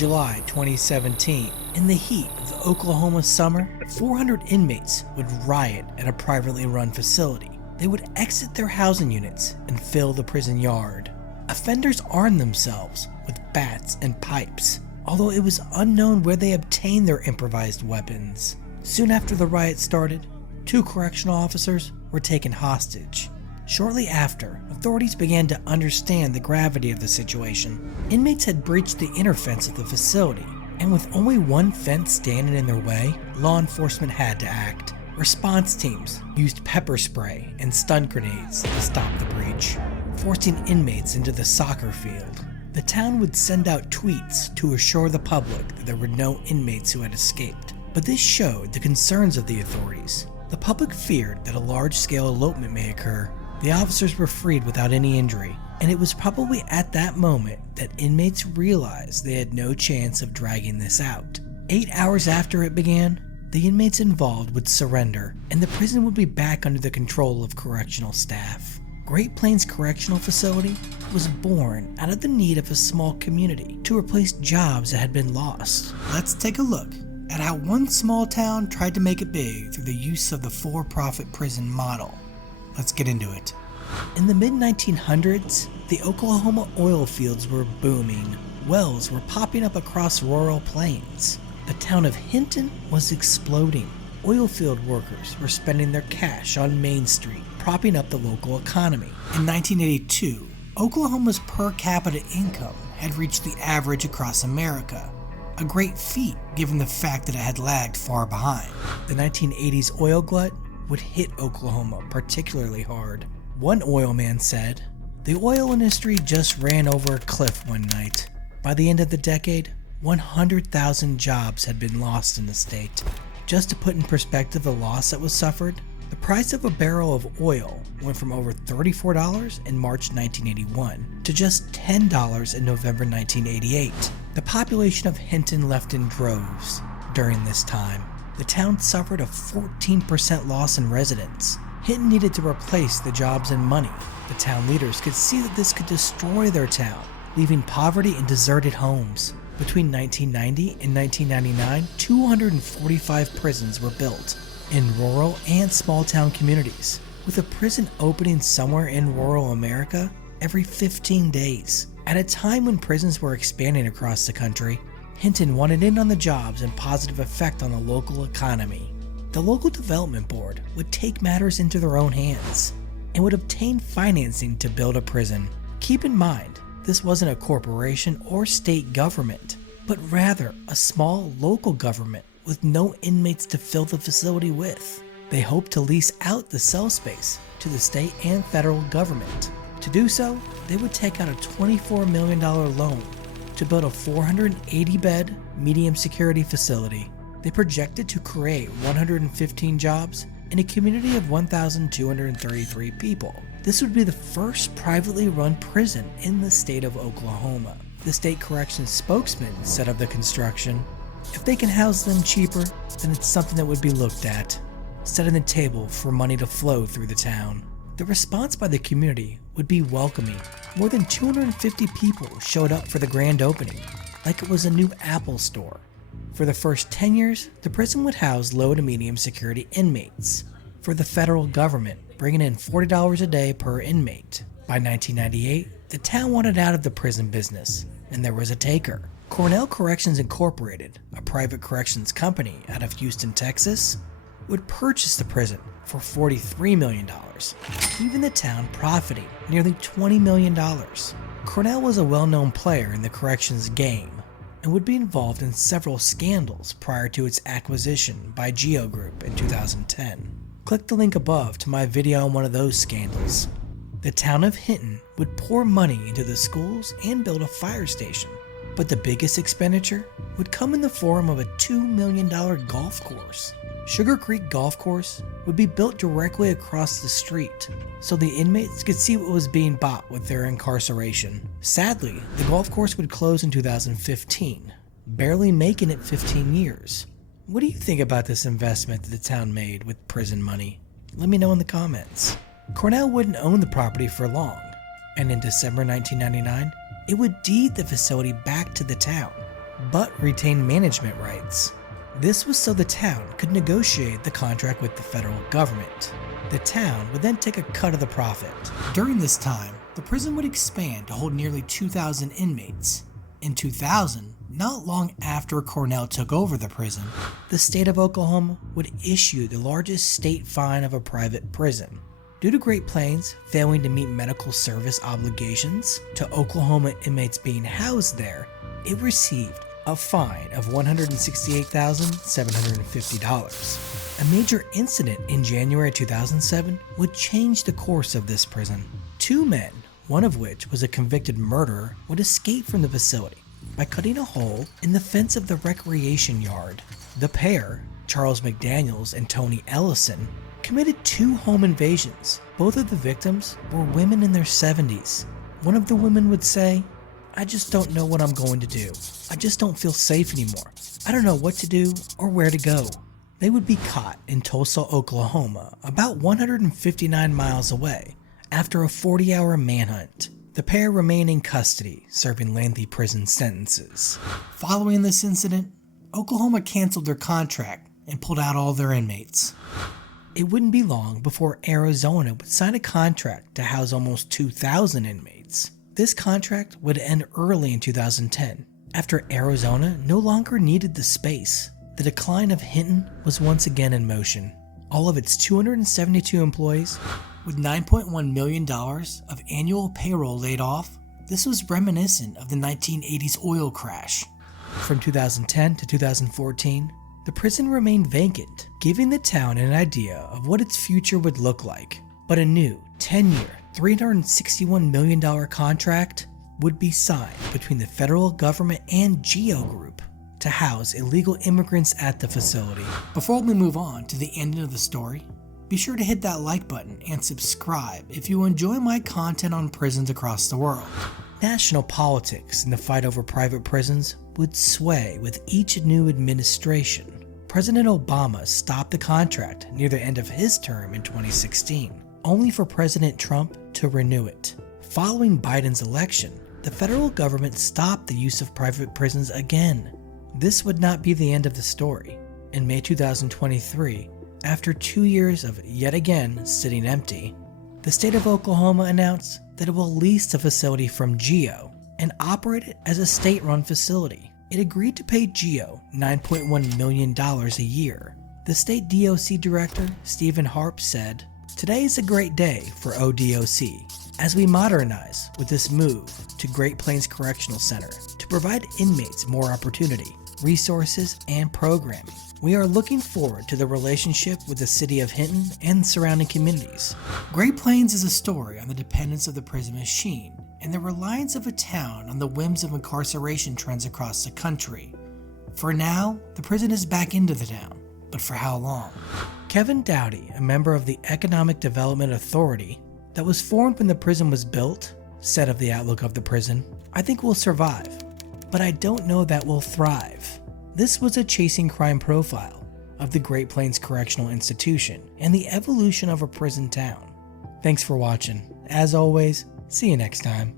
July 2017, in the heat of the Oklahoma summer, 400 inmates would riot at a privately run facility. They would exit their housing units and fill the prison yard. Offenders armed themselves with bats and pipes, although it was unknown where they obtained their improvised weapons. Soon after the riot started, 2 correctional officers were taken hostage. Shortly after, authorities began to understand the gravity of the situation. Inmates had breached the inner fence of the facility, and with only one fence standing in their way, law enforcement had to act. Response teams used pepper spray and stun grenades to stop the breach, forcing inmates into the soccer field. The town would send out tweets to assure the public that there were no inmates who had escaped, but this showed the concerns of the authorities. The public feared that a large-scale elopement may occur. The officers were freed without any injury, and it was probably at that moment that inmates realized they had no chance of dragging this out. 8 hours after it began, the inmates involved would surrender, and the prison would be back under the control of correctional staff. Great Plains Correctional Facility was born out of the need of a small community to replace jobs that had been lost. Let's take a look at how one small town tried to make it big through the use of the for-profit prison model. Let's get into it. In the mid-1900s, the Oklahoma oil fields were booming. Wells were popping up across rural plains. The town of Hinton was exploding. Oil field workers were spending their cash on Main Street, propping up the local economy. In 1982, Oklahoma's per capita income had reached the average across America, a great feat given the fact that it had lagged far behind. The 1980s oil glut would hit Oklahoma particularly hard. One oil man said, "The oil industry just ran over a cliff one night. By the end of the decade, 100,000 jobs had been lost in the state." Just to put in perspective the loss that was suffered, the price of a barrel of oil went from over $34 in March 1981 to just $10 in November 1988. The population of Hinton left in droves during this time. The town suffered a 14% loss in residents. Hinton needed to replace the jobs and money. The town leaders could see that this could destroy their town, leaving poverty and deserted homes. Between 1990 and 1999, 245 prisons were built in rural and small town communities, with a prison opening somewhere in rural America every 15 days. At a time when prisons were expanding across the country, Hinton wanted in on the jobs and positive effect on the local economy. The local development board would take matters into their own hands and would obtain financing to build a prison. Keep in mind, this wasn't a corporation or state government, but rather a small local government with no inmates to fill the facility with. They hoped to lease out the cell space to the state and federal government. To do so, they would take out a $24 million loan to build a 480-bed medium security facility. They projected to create 115 jobs in a community of 1,233 people. This would be the first privately run prison in the state of Oklahoma. The state corrections spokesman said of the construction, "If they can house them cheaper, then it's something that would be looked at, setting the table for money to flow through the town." The response by the community would be welcoming. More than 250 people showed up for the grand opening, like it was a new Apple store. For the first 10 years, the prison would house low to medium security inmates for the federal government, bringing in $40 a day per inmate. By 1998, the town wanted out of the prison business, and there was a taker. Cornell Corrections Incorporated, a private corrections company out of Houston, Texas, would purchase the prison for $43 million, leaving the town profiting nearly $20 million. Cornell was a well-known player in the corrections game and would be involved in several scandals prior to its acquisition by Geo Group in 2010. Click the link above to my video on one of those scandals. The town of Hinton would pour money into the schools and build a fire station, but the biggest expenditure would come in the form of a $2 million golf course. Sugar Creek Golf Course would be built directly across the street, so the inmates could see what was being bought with their incarceration. Sadly, the golf course would close in 2015, barely making it 15 years. What do you think about this investment that the town made with prison money? Let me know in the comments. Cornell wouldn't own the property for long, and in December 1999, it would deed the facility back to the town. but retained management rights. This was so the town could negotiate the contract with the federal government. The town would then take a cut of the profit. During this time, the prison would expand to hold nearly 2,000 inmates. In 2000, not long after Correctional took over the prison, the state of Oklahoma would issue the largest state fine of a private prison. Due to Great Plains failing to meet medical service obligations to Oklahoma inmates being housed there, it received a fine of $168,750. A major incident in January 2007 would change the course of this prison. Two men, one of which was a convicted murderer, would escape from the facility by cutting a hole in the fence of the recreation yard. The pair, Charles McDaniels and Tony Ellison, committed 2 home invasions. Both of the victims were women in their 70s. One of the women would say, "I just don't know what I'm going to do. I just don't feel safe anymore. I don't know what to do or where to go." They would be caught in Tulsa, Oklahoma, about 159 miles away, after a 40-hour manhunt. The pair remain in custody, serving lengthy prison sentences. Following this incident, Oklahoma canceled their contract and pulled out all their inmates. It wouldn't be long before Arizona would sign a contract to house almost 2,000 inmates. This contract would end early in 2010, after Arizona no longer needed the space. The decline of Hinton was once again in motion. All of its 272 employees, with $9.1 million of annual payroll laid off, this was reminiscent of the 1980s oil crash. From 2010 to 2014, the prison remained vacant, giving the town an idea of what its future would look like. But a new 10-year, $361 million contract would be signed between the federal government and GEO Group to house illegal immigrants at the facility. Before we move on to the ending of the story, be sure to hit that like button and subscribe if you enjoy my content on prisons across the world. National politics and the fight over private prisons would sway with each new administration. President Obama stopped the contract near the end of his term in 2016, only for President Trump to renew it. Following Biden's election, the federal government stopped the use of private prisons again. This would not be the end of the story. In May 2023, after 2 years of yet again sitting empty, the state of Oklahoma announced that it will lease the facility from GEO and operate it as a state-run facility. It agreed to pay GEO $9.1 million a year. The state DOC director, Stephen Harp, said, "Today is a great day for ODOC as we modernize with this move to Great Plains Correctional Center to provide inmates more opportunity, resources, and programming. We are looking forward to the relationship with the city of Hinton and surrounding communities." Great Plains is a story on the dependence of the prison machine and the reliance of a town on the whims of incarceration trends across the country. For now, the prison is back into the town, but for how long? Kevin Dowdy, a member of the Economic Development Authority that was formed when the prison was built, said of the outlook of the prison, "I think we'll survive, but I don't know that we'll thrive." This was a chasing crime profile of the Great Plains Correctional Institution and the evolution of a prison town. Thanks for watching. As always, see you next time.